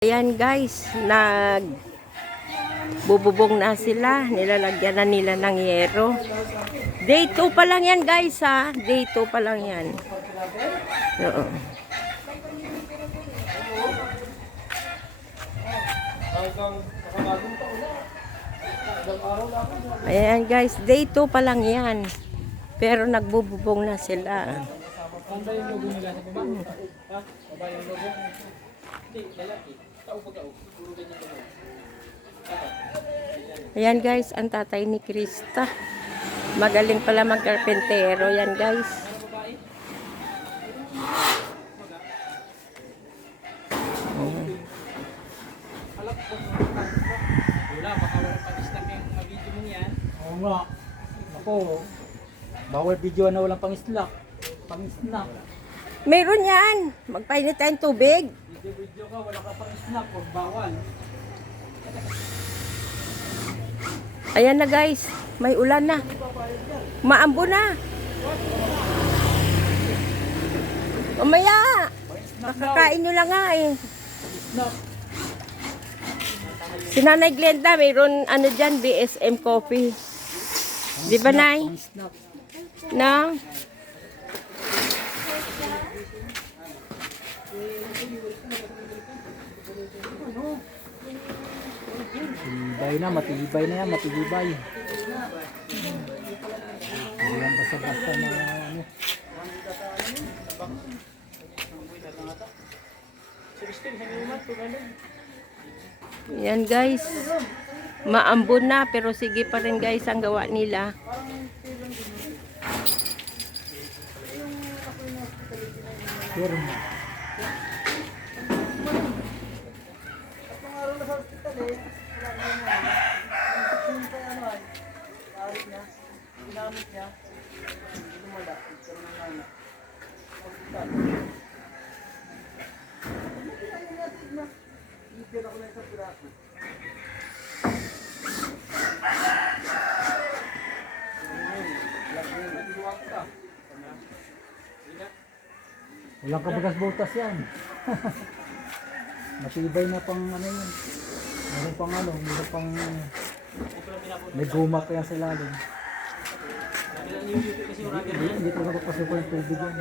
Ayan guys, bububong na sila. Nilalagyan na nila ng yero. Day 2 pa lang yan guys ha. Day 2 pa lang yan. Oo. Ayan guys, day 2 pa lang yan. Pero nagbububong na sila. Ayan guys, ang tatay ni Krista. Magaling pala magkarpentero yan guys. Wala, baka walang pang-snack yung video mo yan. Oo nga. Ako, bawal video na walang pang-snack. Pang-snack. Meron yan. Magpainit tayong tubig. Video ka, wala ka pang-snack. Huwag bawal. Ayan na guys, may ulan na. Maambo na. Mamaya. Makakain nyo lang nga eh. Snack. Si Nanay Glenda, mayroon ano dyan, BSM coffee. Di ba, Nay? Pang-snack. Na? Matibay na yan, matibay. Ayan, basta-basta na ano. Yan guys. Maambon na, pero sige pa rin guys ang gawa nila. Firma. Walang kabagas-butas yan. Matibay na pang ano yun. Meron pang ano, meron pang may guma pa yan sa lalim. Hindi talaga papasukan yung tubig yan.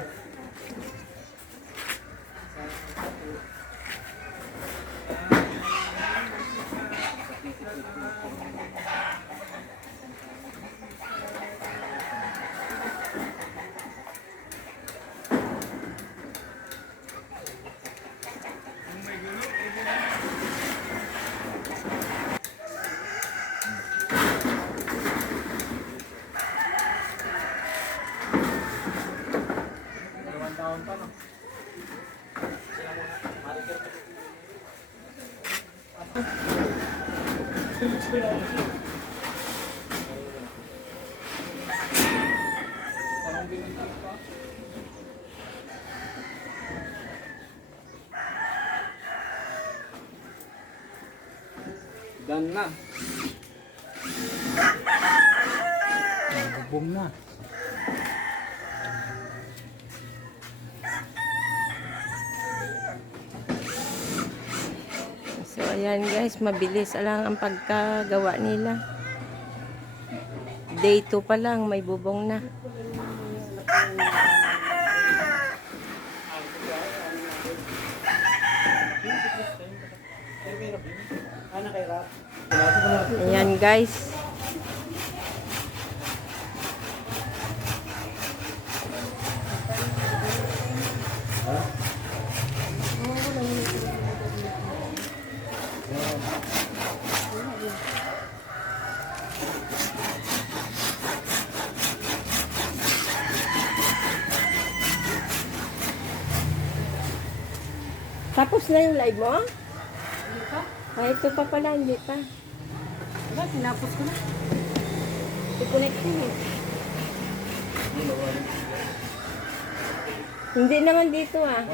Dan na. Nagbubong na. So ayan guys, mabilis lang ang pagkagawa nila. Day 2 pa lang, may bubong na. Ayan guys. Tapos na yung live mo? Hindi pa? Ay, ito pa pala, hindi pa. Wala, sinapos ko na. I-connect ko eh. Hindi naman dito ah.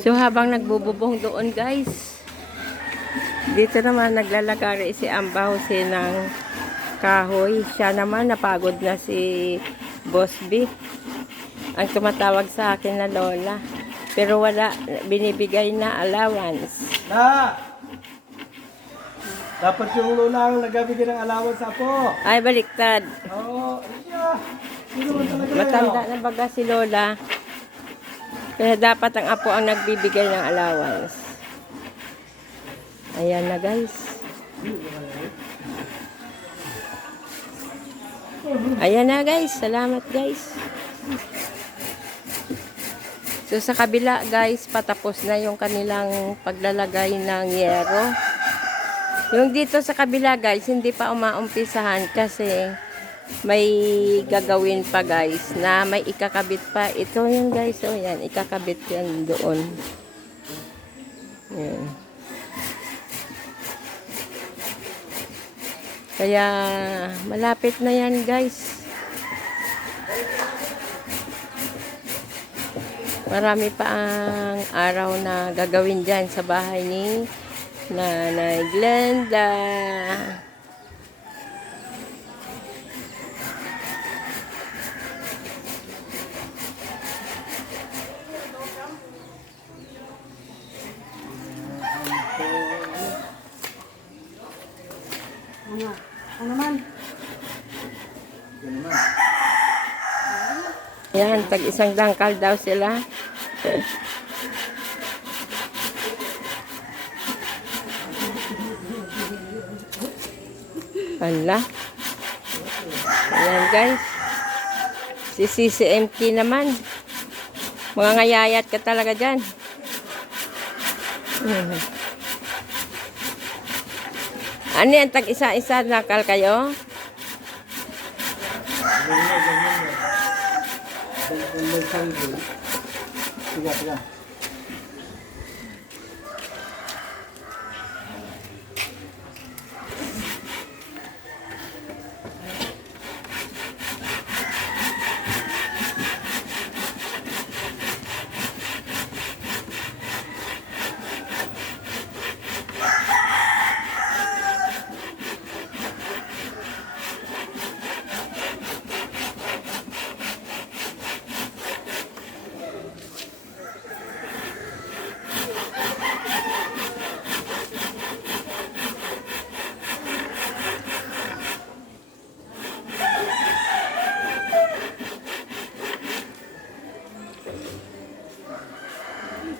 So habang nagbububong doon guys, dito naman naglalagari si Amba Jose ng kahoy. Siya naman napagod na si Boss B. Ang tumatawag sa akin na lola. Pero wala binibigay na allowance. Na! Dapat yung lola ang nagbibigay ng allowance po. Ay, baliktad. Oo, iya. Sino man talaga Matanda na baga si lola. Kaya dapat ang apo ang nagbibigay ng allowance. Ayan na guys. Ayan na guys. Salamat guys. So sa kabila guys, patapos na yung kanilang paglalagay ng yero. Yung dito sa kabila guys, hindi pa umaumpisahan kasi may gagawin pa guys na may ikakabit pa. Ito yung guys, oh yan, ikakabit yan doon. Yan. Kaya malapit na yan guys. Marami pa ang araw na gagawin dyan sa bahay ni Nanay Glenda. Ano naman? Yan, tag isang dangkal daw sila. Hala. Ayan guys. Si CCMT naman. Mga ngayayat ka talaga dyan. Ano yan? Tag isa-isa nakal kayo? Sige.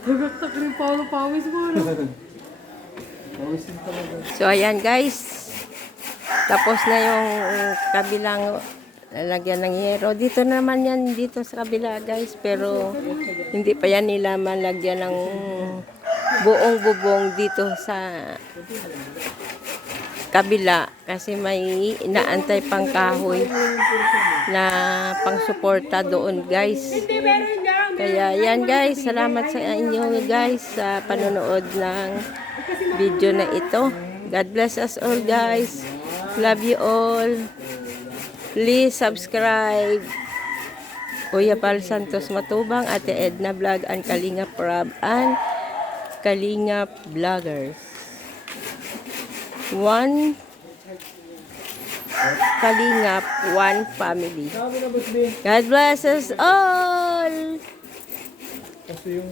Tagaktak rin Paulo pawis mo. Pawisin talaga. So, ayan guys. Tapos na yung kabilang lalagyan ng yero. Dito naman yan, dito sa kabila guys. Pero, hindi pa yan nila malagyan ng buong bubong dito sa kabila. Kasi may inaantay pang kahoy na pang suporta doon guys. Kaya yan guys, salamat sa inyo guys sa panonood ng video na ito. God bless us all guys. Love you all. Please subscribe. Kuya Pal Santos Matubang, Ate Edna Vlog, and Kalinga Prab, and Kalinga Vloggers. One Kalingap, one family. God bless us all. Kasi yung